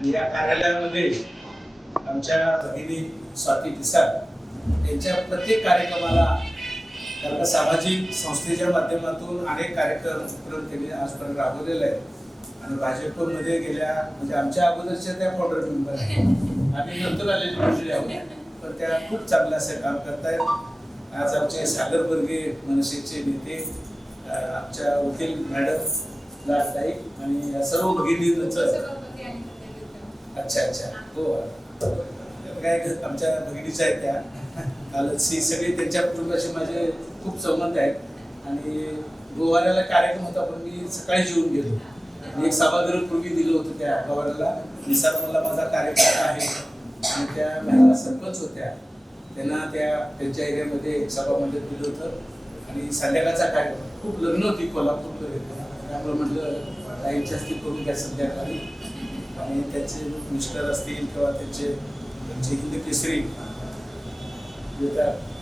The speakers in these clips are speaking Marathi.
आणि या कार्यालयामध्ये आमच्या भगिनी स्वाती पिसाळ यांच्या प्रत्येक कार्यक्रमाला कारण का सामाजिक संस्थेच्या माध्यमातून अनेक कार्यक्रम त्यांनी आजपर्यंत राबवलेले आहेत आणि भाजपमध्ये गेल्या म्हणजे आमच्या अगोदरच्या त्या फाउंडर मेंबर आहेत आम्ही नंतर आलेले मंडळी आहोत पण त्या खूप चांगलं असं काम करतायत. आज आमचे सागर बर्गे मनसेचे नेते आमच्या वकील मॅडम लाटताई आणि या सर्व भगिनींचं अच्छा हो काय आमच्या भगिनीच्या आहेत त्या कालच ही सगळे त्यांच्या कुटुंबाशी माझे खूप संबंध आहेत आणि गोवाऱ्याला कार्यक्रम होता पण मी सकाळी जेवून गेलो आणि एक सभागृह पूर्वी दिलं होतं त्या गोवाऱ्याला निसार मला माझा कार्यक्रम आहे आणि त्या महिला सरपंच होत्या त्यांना त्यांच्या एरियामध्ये एक सभा मंडप दिलं होतं आणि संध्याकाळचा कार्यक्रम खूप लग्न होती कोल्हापूरपर्यंत त्यामुळे म्हटलं ताईंच्या हस्ते करून घ्या संध्याकाळी आणि त्यांचे मिस्टर असतील किंवा त्यांचे हिंद केसरी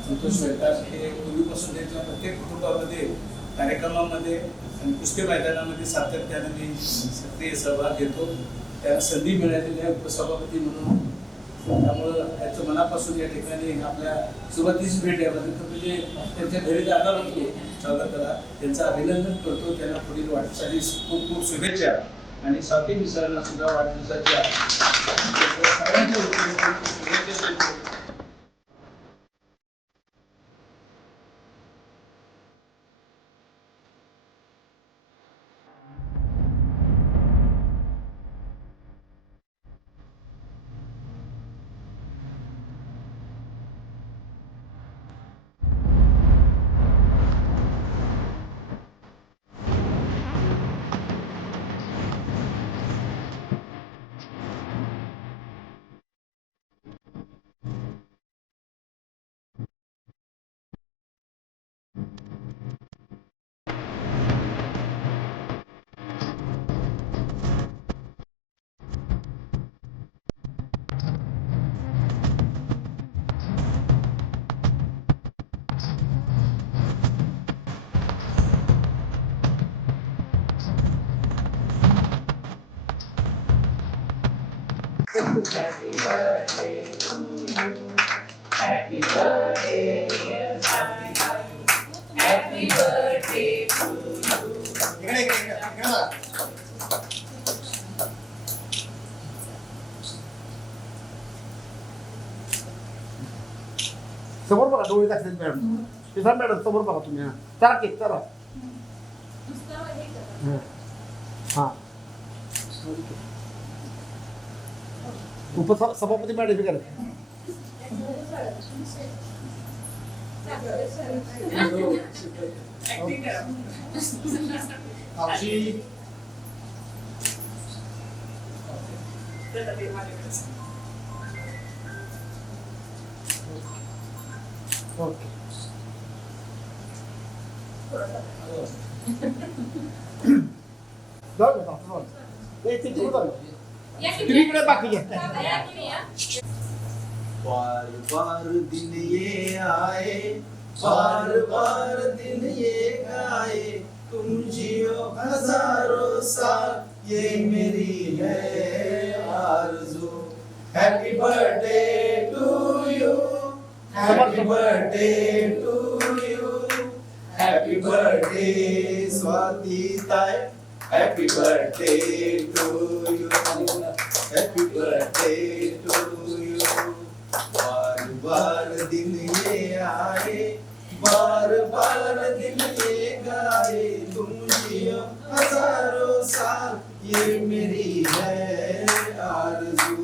संतोष मेहता हे पूर्वीपासून त्यांच्या प्रत्येक कुटुंबामध्ये कार्यक्रमामध्ये आणि कुस्ती मैदानामध्ये सातत्याने मी सक्रिय सहभाग घेतो. त्यांना संधी मिळालेली आहे उपसभापती म्हणून त्यामुळं त्याचं मनापासून या ठिकाणी आपल्या सुरुवातीची भेट याबद्दल म्हणजे त्यांच्या घरी जाणार होतो स्वागताला त्यांचं अभिनंदन करतो. त्यांना पुढील वाटचाली खूप खूप शुभेच्छा आणि स्वाती मिसाळांना सुद्धा वाढदिवसाच्या सगळ्यांच्या शुभेच्छा देतो. Happy birthday to you. Happy birthday, dear Sai. Happy birthday to you. समोर बघा डोळे टाकले मॅडम पिसा मॅडम समोर बघा तुम्ही चला केक चला हां उपसभापती मॅडम हे करा ओके तिकडे बाकी बार बार दिन ये आए बार बार दिन ये गाए तुम जियो हजारों साल ये मेरी है आरज़ू. Happy birthday to you happy birthday to you happy birthday Swati tai happy birthday to you happy birthday to you. बार बार दिन ये आए बार बार दिन ये गाए तुम जियो हजारों साल ये मेरी है आरज़ू.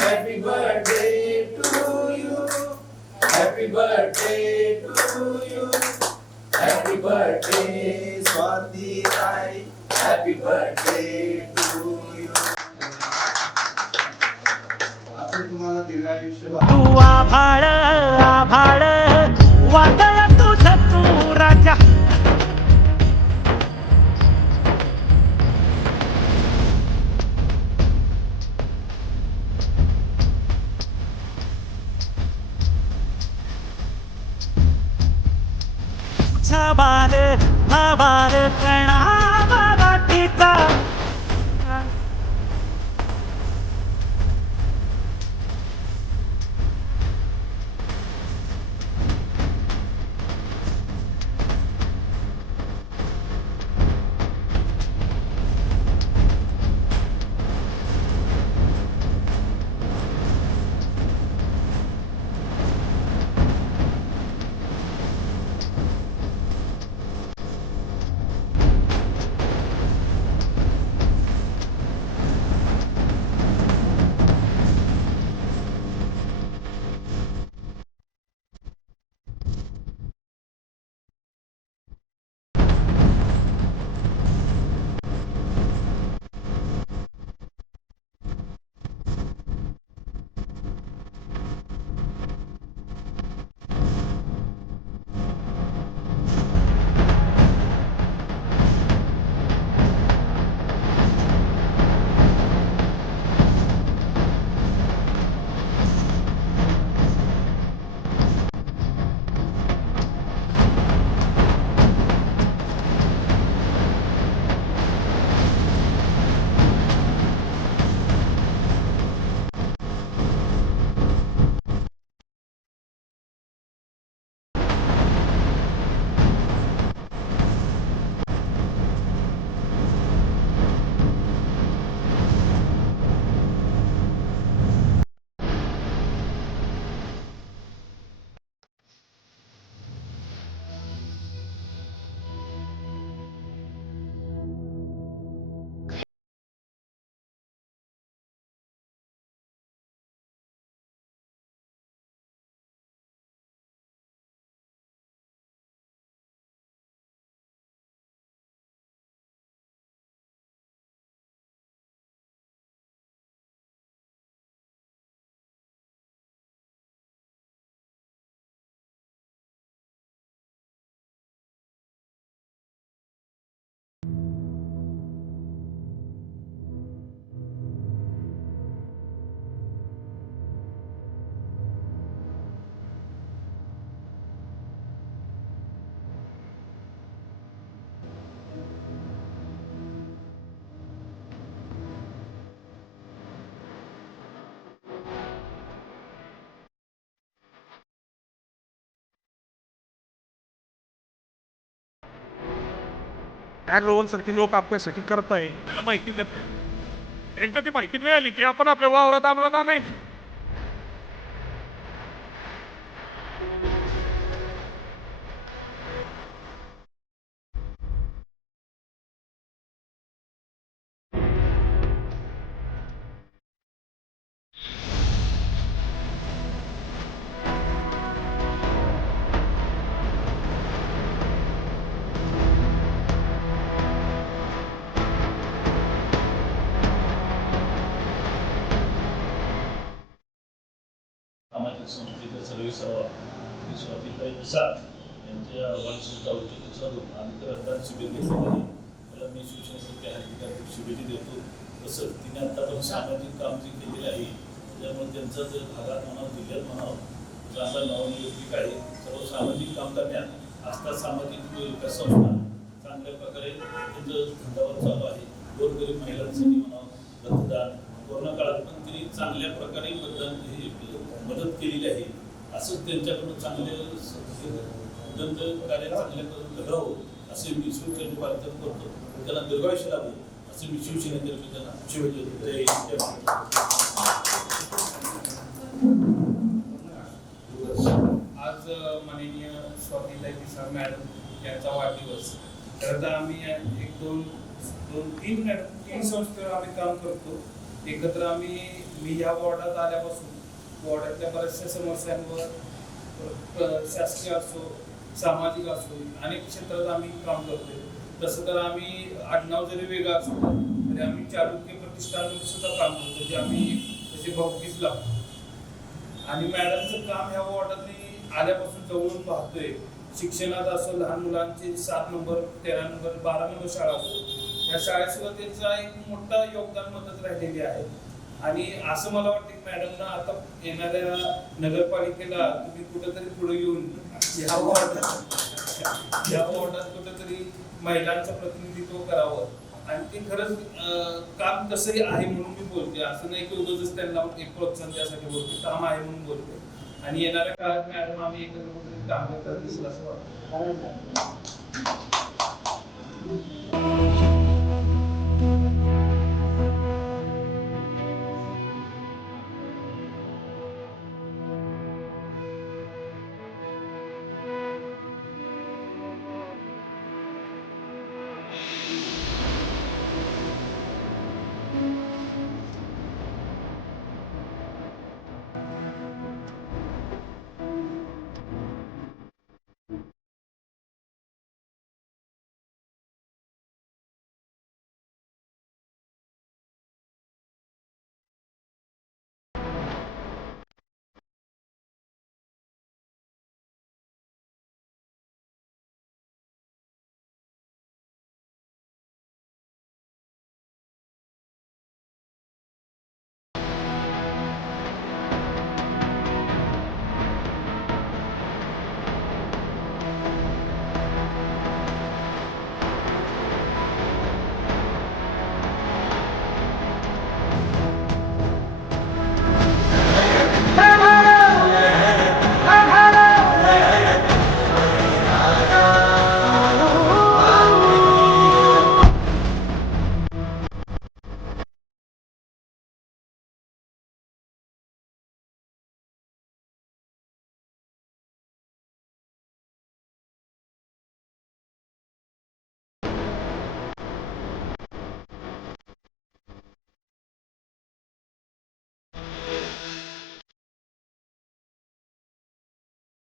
Happy birthday to you happy birthday to you happy birthday Swati tai happy birthday to you. आपण तुम्हाला दीर्घायुष्य तू आभाळ आभाळ वादळ तुझ तू राजा छबार आभार कणा वाटीचा काय रोहनसारखे लोक आपल्यासाठी करत आहे त्याला माहिती देत एकदा ती माहिती मिळाली की आपण आपल्या वावरात आणला नाही. सामाजिक संस्थेचे सर्वेसर्वा स्वातीताई विसाळ यांच्या वाढदिवसाचा औचित्य साधून आम्ही तर रक्तदान शिबिर घेतलेलं आहे. त्याला मी शिवसेनेचे हार्दिक शुभेच्छा देतो. तसंच तिने आतापर्यंत सामाजिक काम जे केलेलं आहे त्यामुळे त्यांचं जर भागात म्हणावं जिल्ह्यात म्हणावं चांगला नवनियुक्तिक आहे. सर्व सामाजिक काम करण्यात आस्था सामाजिक विकास संस्था चांगल्या प्रकारे त्यांचं धंद्यावर चालू आहे. गोरगरीब महिलांसाठी म्हणावं रक्तदान कोरोना काळात पण त्यांनी चांगल्या प्रकारे मदत केलेली आहे. असंच त्यांच्याकडून चांगले दंत कार्य चांगल्या घडावं असे मी शिवसेनेचे प्रार्थना करतो. त्यांना दीर्घायुष्य लाभो असे मी शिवसेनेतर्फे त्यांना शुभेच्छा देतो. आज माननीय स्वातीताई विसाळ मॅडम यांचा वाढदिवस. खरं तर आम्ही तीन संस्थेवर आम्ही काम करतो एकत्र. मी या वॉर्डात आल्यापासून वॉर्डातल्या बऱ्याचशा समस्यांवर शासकीय असो सामाजिक असो अनेक क्षेत्रात आम्ही काम करतो. तसं तर आम्ही आडनाव जरी वेगळा असतो तरी आम्ही चालुक्य प्रतिष्ठानमध्ये सुद्धा काम करतो जे आम्ही तसे भाऊकीच लागतो. आणि मॅडमचं काम ह्या वॉर्डात आल्यापासून जवळून पाहतोय. शिक्षणात असो लहान मुलांची 7 नंबर 13 नंबर 12 नंबर शाळा असो या शाळेसुद्धा त्यांचा एक मोठा योगदान मदत राहिलेली आहे. आणि असं मला वाटतं की मॅडमना आता येणाऱ्या नगरपालिकेला तुम्ही कुठेतरी पुढे येऊन या वॉर्डात कुठेतरी महिलांचं प्रतिनिधित्व करावं आणि ते खरंच काम कसंही आहे म्हणून मी बोलते. असं नाही की उगाच त्यांना एक प्रोत्साहन त्यासाठी बोलते. काम आहे म्हणून बोलते. आणि येणाऱ्या काळात मॅडम आम्ही एकत्र कुठेतरी काम करत असं वाटतं.